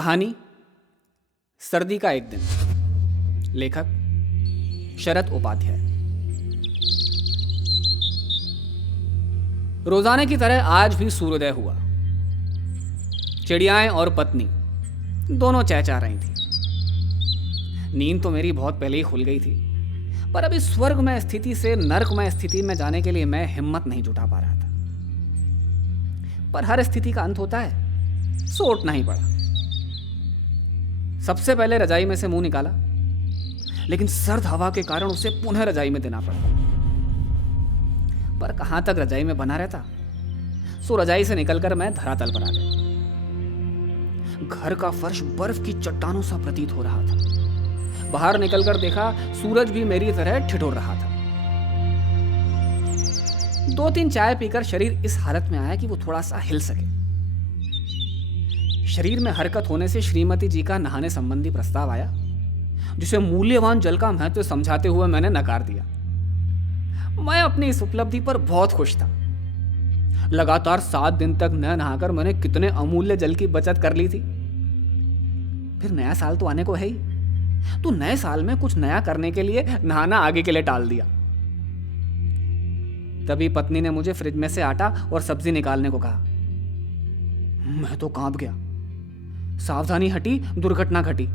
कहानी सर्दी का एक दिन। लेखक शरद उपाध्याय। रोजाना की तरह आज भी सूर्योदय हुआ। चिड़ियाएं और पत्नी दोनों चहचहा रही थी। नींद तो मेरी बहुत पहले ही खुल गई थी, पर अब इस स्वर्गमय स्थिति से नरकमय स्थिति में जाने के लिए मैं हिम्मत नहीं जुटा पा रहा था। पर हर स्थिति का अंत होता है, सो उठना ही पड़ा। सबसे पहले रजाई में से मुंह निकाला, लेकिन सर्द हवा के कारण उसे पुनः रजाई में देना पड़ा। पर कहां तक रजाई में बना रहता, सो रजाई से निकलकर मैं धरातल पर आ गया। घर का फर्श बर्फ की चट्टानों सा प्रतीत हो रहा था। बाहर निकलकर देखा, सूरज भी मेरी तरह ठिठुर रहा था। 2-3 चाय पीकर शरीर इस हालत में आया कि वो थोड़ा सा हिल सके। शरीर में हरकत होने से श्रीमती जी का नहाने संबंधी प्रस्ताव आया, जिसे मूल्यवान जल का महत्व समझाते हुए मैंने नकार दिया। मैं अपनी इस उपलब्धि पर बहुत खुश था। लगातार 7 दिन तक न नहाकर मैंने कितने अमूल्य जल की बचत कर ली थी। फिर नया साल तो आने को है ही, तो नए साल में कुछ नया करने के लिए नहाना आगे के लिए टाल दिया। तभी पत्नी ने मुझे फ्रिज में से आटा और सब्जी निकालने को कहा। मैं तो कांप गया। सावधानी हटी, दुर्घटना घटी।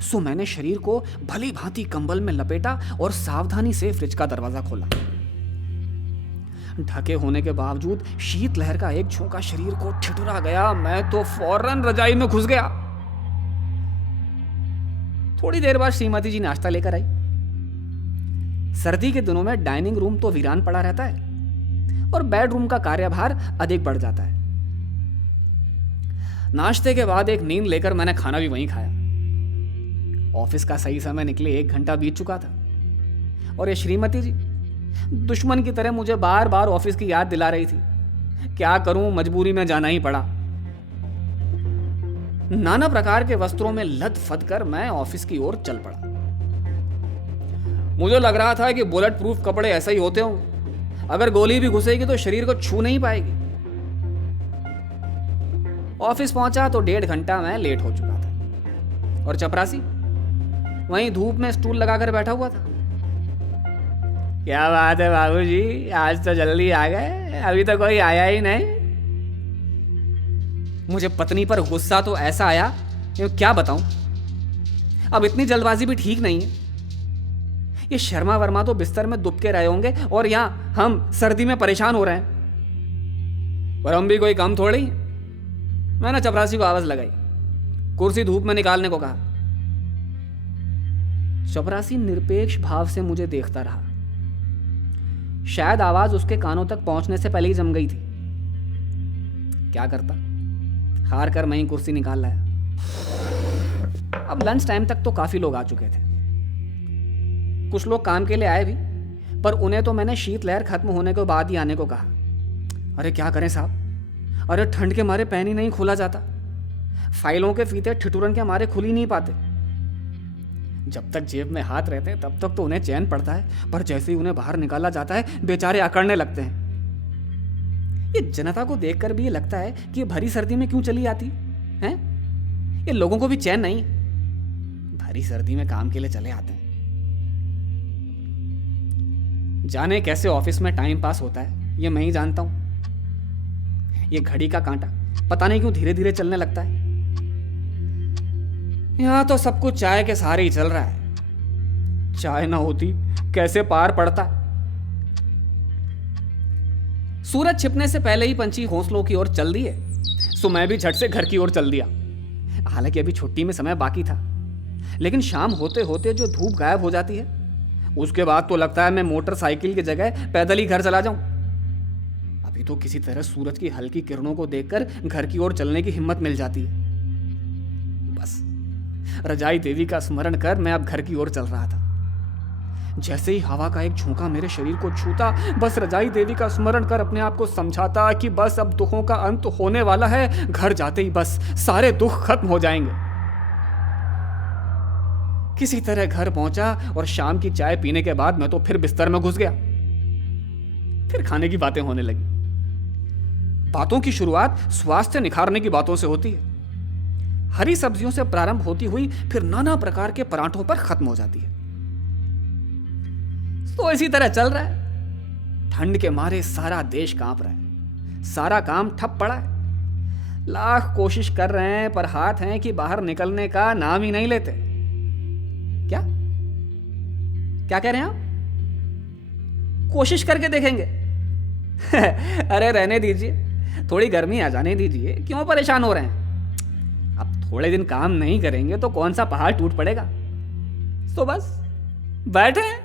सो मैंने शरीर को भली भांति कंबल में लपेटा और सावधानी से फ्रिज का दरवाजा खोला। ढके होने के बावजूद शीत लहर का एक झोंका शरीर को ठिठुरा गया। मैं तो फौरन रजाई में घुस गया। थोड़ी देर बाद श्रीमती जी नाश्ता लेकर आई। सर्दी के दिनों में डाइनिंग रूम तो वीरान पड़ा रहता है और बेडरूम का कार्यभार अधिक बढ़ जाता है। नाश्ते के बाद एक नींद लेकर मैंने खाना भी वहीं खाया। ऑफिस का सही समय निकले 1 घंटा बीत चुका था और ये श्रीमती जी दुश्मन की तरह मुझे बार बार ऑफिस की याद दिला रही थी। क्या करूं, मजबूरी में जाना ही पड़ा। नाना प्रकार के वस्त्रों में लद फद कर मैं ऑफिस की ओर चल पड़ा। मुझे लग रहा था कि बुलेट प्रूफ कपड़े ऐसे ही होते होंगे, अगर गोली भी घुसेगी तो शरीर को छू नहीं पाएगी। ऑफिस पहुंचा तो 1.5 घंटा मैं लेट हो चुका था और चपरासी वहीं धूप में स्टूल लगाकर बैठा हुआ था। क्या बात है बाबूजी, आज तो जल्दी आ गए, अभी तो कोई आया ही नहीं। मुझे पत्नी पर गुस्सा तो ऐसा आया कि क्या बताऊं। अब इतनी जल्दबाजी भी ठीक नहीं है। ये शर्मा वर्मा तो बिस्तर में दुबके रहे होंगे और यहां हम सर्दी में परेशान हो रहे हैं। पर हम भी कोई कम थोड़ी। मैंने चपरासी को आवाज लगाई, कुर्सी धूप में निकालने को कहा। चपरासी निरपेक्ष भाव से मुझे देखता रहा। शायद आवाज उसके कानों तक पहुंचने से पहले ही जम गई थी। क्या करता, हार कर मैं ही कुर्सी निकाल लाया। अब लंच टाइम तक तो काफी लोग आ चुके थे। कुछ लोग काम के लिए आए भी, पर उन्हें तो मैंने शीतलहर खत्म होने के बाद ही आने को कहा। अरे क्या करें साहब, अरे ठंड के मारे पेन ही नहीं खोला जाता। फाइलों के फीते ठिठुरन के मारे खुल ही नहीं पाते। जब तक जेब में हाथ रहते हैं तब तक तो उन्हें चैन पड़ता है, पर जैसे ही उन्हें बाहर निकाला जाता है बेचारे अकड़ने लगते हैं। ये जनता को देखकर भी ये लगता है कि ये भरी सर्दी में क्यों चली आती है। ये लोगों को भी चैन नहीं, भरी सर्दी में काम के लिए चले आते हैं। जाने कैसे ऑफिस में टाइम पास होता है ये मैं ही जानता हूं। ये घड़ी का कांटा पता नहीं क्यों धीरे धीरे चलने लगता है। यहां तो सब कुछ चाय के सहारे ही चल रहा है। चाय ना होती कैसे पार पड़ता। सूरज छिपने से पहले ही पंछी घोंसलों की ओर चल दिए, सो मैं भी झट से घर की ओर चल दिया। हालांकि अभी छुट्टी में समय बाकी था, लेकिन शाम होते होते जो धूप गायब हो जाती है, उसके बाद तो लगता है मैं मोटरसाइकिल की जगह पैदल ही घर चला जाऊं। अभी तो किसी तरह सूरज की हल्की किरणों को देखकर घर की ओर चलने की हिम्मत मिल जाती है। बस रजाई देवी का स्मरण कर मैं अब घर की ओर चल रहा था। जैसे ही हवा का एक झोंका मेरे शरीर को छूता, बस रजाई देवी का स्मरण कर अपने आप को समझाता कि बस अब दुखों का अंत होने वाला है। घर जाते ही बस सारे दुख खत्म हो जाएंगे। किसी तरह घर पहुंचा और शाम की चाय पीने के बाद मैं तो फिर बिस्तर में घुस गया। फिर खाने की बातें होने लगी। बातों की शुरुआत स्वास्थ्य निखारने की बातों से होती है। हरी सब्जियों से प्रारंभ होती हुई फिर नाना प्रकार के पराठों पर खत्म हो जाती है। तो इसी तरह चल रहा है। ठंड के मारे सारा देश कांप रहा है, सारा काम ठप पड़ा है। लाख कोशिश कर रहे हैं पर हाथ हैं कि बाहर निकलने का नाम ही नहीं लेते। क्या क्या कह रहे हैं आप? कोशिश करके देखेंगे? अरे रहने दीजिए, थोड़ी गर्मी आ जाने दीजिए, क्यों परेशान हो रहे हैं? अब थोड़े दिन काम नहीं करेंगे तो कौन सा पहाड़ टूट पड़ेगा। तो बस बैठे हैं